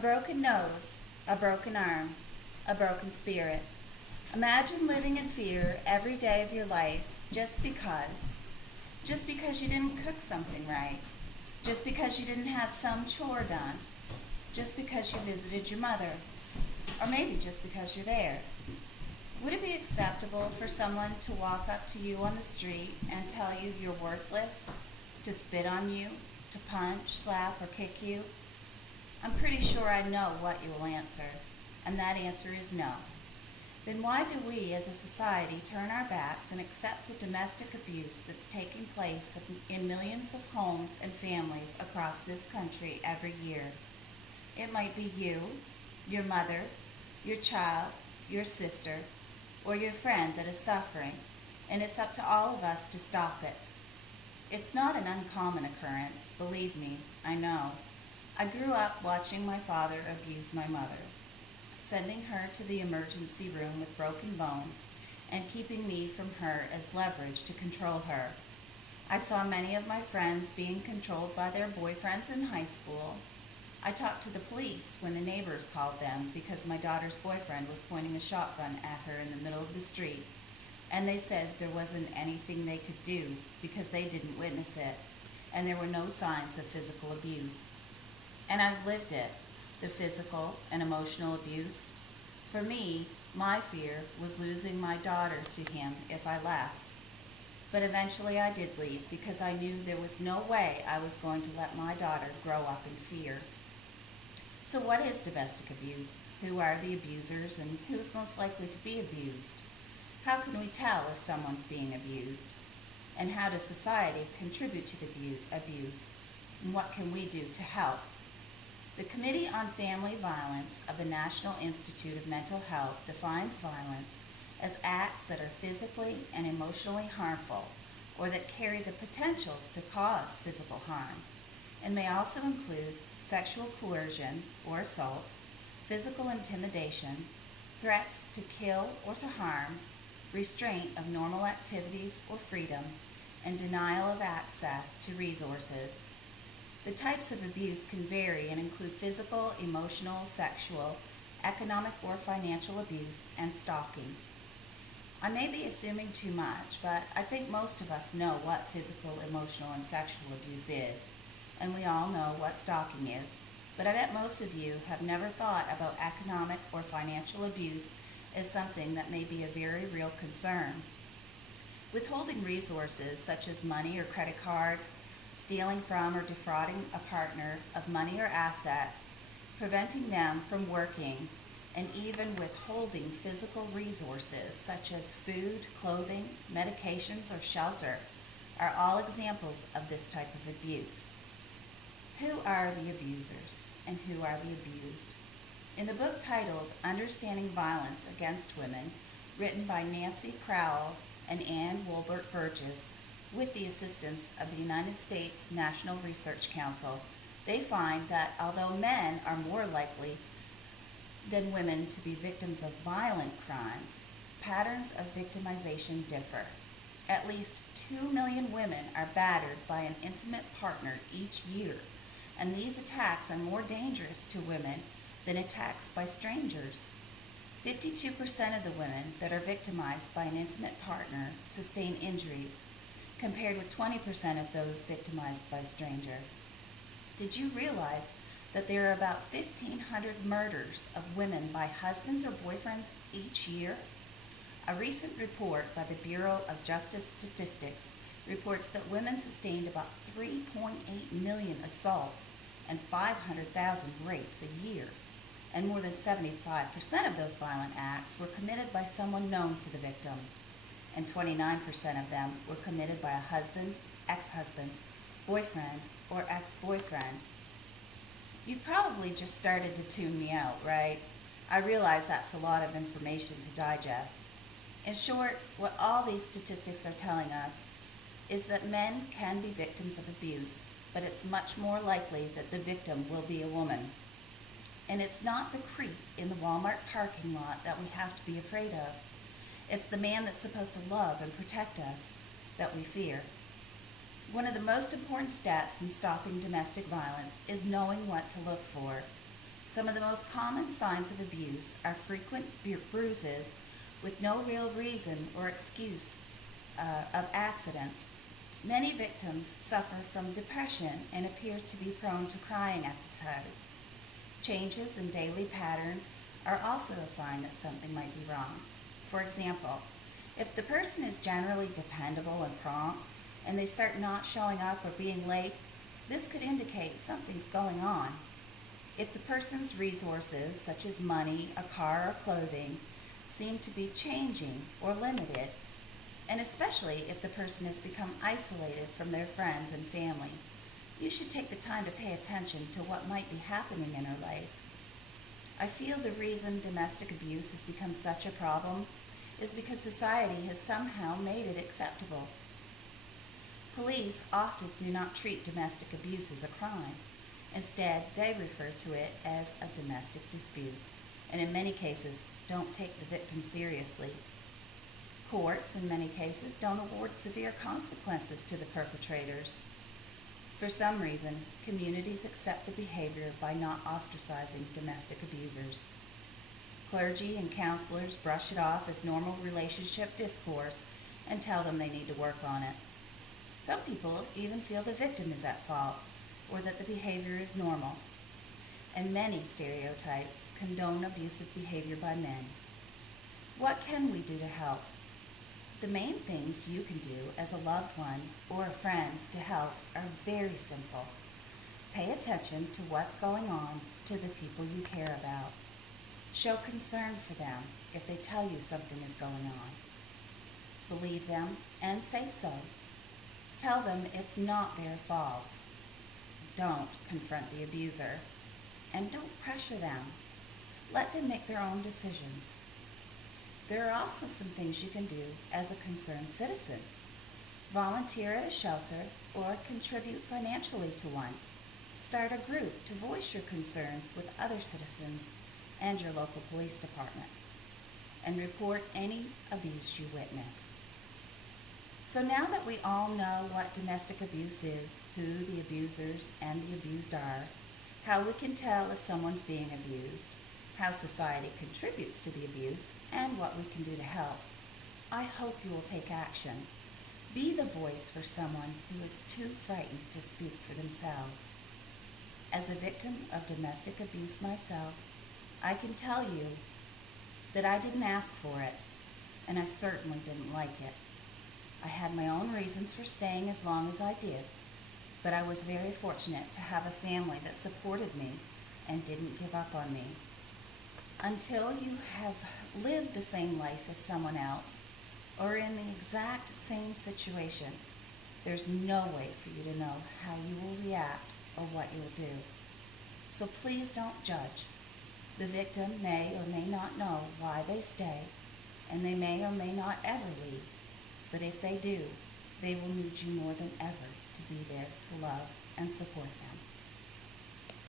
broken nose, a broken arm, a broken spirit. Imagine living in fear every day of your life just because. Just because you didn't cook something right. Just because you didn't have some chore done. Just because you visited your mother. Or maybe just because you're there. Would it be acceptable for someone to walk up to you on the street and tell you you're worthless? To spit on you? To punch, slap, or kick you? I'm pretty sure I know what you will answer, and that answer is no. Then why do we as a society turn our backs and accept the domestic abuse that's taking place in millions of homes and families across this country every year? It might be you, your mother, your child, your sister, or your friend that is suffering, and it's up to all of us to stop it. It's not an uncommon occurrence, believe me, I know. I grew up watching my father abuse my mother, sending her to the emergency room with broken bones and keeping me from her as leverage to control her. I saw many of my friends being controlled by their boyfriends in high school. I talked to the police when the neighbors called them because my daughter's boyfriend was pointing a shotgun at her in the middle of the street, and they said there wasn't anything they could do because they didn't witness it, and there were no signs of physical abuse. And I've lived it, the physical and emotional abuse. For me, my fear was losing my daughter to him if I left. But eventually I did leave because I knew there was no way I was going to let my daughter grow up in fear. So what is domestic abuse? Who are the abusers and who is most likely to be abused? How can we tell if someone's being abused? And how does society contribute to the abuse? And what can we do to help? The Committee on Family Violence of the National Institute of Mental Health defines violence as acts that are physically and emotionally harmful or that carry the potential to cause physical harm, and may also include sexual coercion or assaults, physical intimidation, threats to kill or to harm, restraint of normal activities or freedom, and denial of access to resources. The types of abuse can vary and include physical, emotional, sexual, economic or financial abuse, and stalking. I may be assuming too much, but I think most of us know what physical, emotional, and sexual abuse is, and we all know what stalking is, but I bet most of you have never thought about economic or financial abuse as something that may be a very real concern. Withholding resources such as money or credit cards, stealing from or defrauding a partner of money or assets, preventing them from working, and even withholding physical resources such as food, clothing, medications, or shelter are all examples of this type of abuse. Who are the abusers and who are the abused? In the book titled Understanding Violence Against Women, written by Nancy Crowell and Ann Wolbert Burgess, with the assistance of the United States National Research Council, they find that although men are more likely than women to be victims of violent crimes, patterns of victimization differ. At least 2 million women are battered by an intimate partner each year, and these attacks are more dangerous to women than attacks by strangers. 52% of the women that are victimized by an intimate partner sustain injuries, compared with 20% of those victimized by a stranger. Did you realize that there are about 1,500 murders of women by husbands or boyfriends each year? A recent report by the Bureau of Justice Statistics reports that women sustained about 3.8 million assaults and 500,000 rapes a year, and more than 75% of those violent acts were committed by someone known to the victim, and 29% of them were committed by a husband, ex-husband, boyfriend, or ex-boyfriend. You've probably just started to tune me out, right? I realize that's a lot of information to digest. In short, what all these statistics are telling us is that men can be victims of abuse, but it's much more likely that the victim will be a woman. And it's not the creep in the Walmart parking lot that we have to be afraid of. It's the man that's supposed to love and protect us that we fear. One of the most important steps in stopping domestic violence is knowing what to look for. Some of the most common signs of abuse are frequent bruises with no real reason or excuse of accidents. Many victims suffer from depression and appear to be prone to crying episodes. Changes in daily patterns are also a sign that something might be wrong. For example, if the person is generally dependable and prompt and they start not showing up or being late, this could indicate something's going on. If the person's resources, such as money, a car, or clothing, seem to be changing or limited, and especially if the person has become isolated from their friends and family, you should take the time to pay attention to what might be happening in her life. I feel the reason domestic abuse has become such a problem is because society has somehow made it acceptable. Police often do not treat domestic abuse as a crime. Instead, they refer to it as a domestic dispute, and in many cases don't take the victim seriously. Courts, in many cases, don't award severe consequences to the perpetrators. For some reason, communities accept the behavior by not ostracizing domestic abusers. Clergy and counselors brush it off as normal relationship discourse and tell them they need to work on it. Some people even feel the victim is at fault or that the behavior is normal. And many stereotypes condone abusive behavior by men. What can we do to help? The main things you can do as a loved one or a friend to help are very simple. Pay attention to what's going on to the people you care about. Show concern for them if they tell you something is going on. Believe them and say so. Tell them it's not their fault. Don't confront the abuser. And don't pressure them. Let them make their own decisions. There are also some things you can do as a concerned citizen. Volunteer at a shelter or contribute financially to one. Start a group to voice your concerns with other citizens and your local police department. And report any abuse you witness. So now that we all know what domestic abuse is, who the abusers and the abused are, how we can tell if someone's being abused, how society contributes to the abuse, and what we can do to help, I hope you will take action. Be the voice for someone who is too frightened to speak for themselves. As a victim of domestic abuse myself, I can tell you that I didn't ask for it, and I certainly didn't like it. I had my own reasons for staying as long as I did, but I was very fortunate to have a family that supported me and didn't give up on me. Until you have lived the same life as someone else or in the exact same situation, there's no way for you to know how you will react or what you will do. So please don't judge. The victim may or may not know why they stay, and they may or may not ever leave. But if they do, they will need you more than ever to be there to love and support them.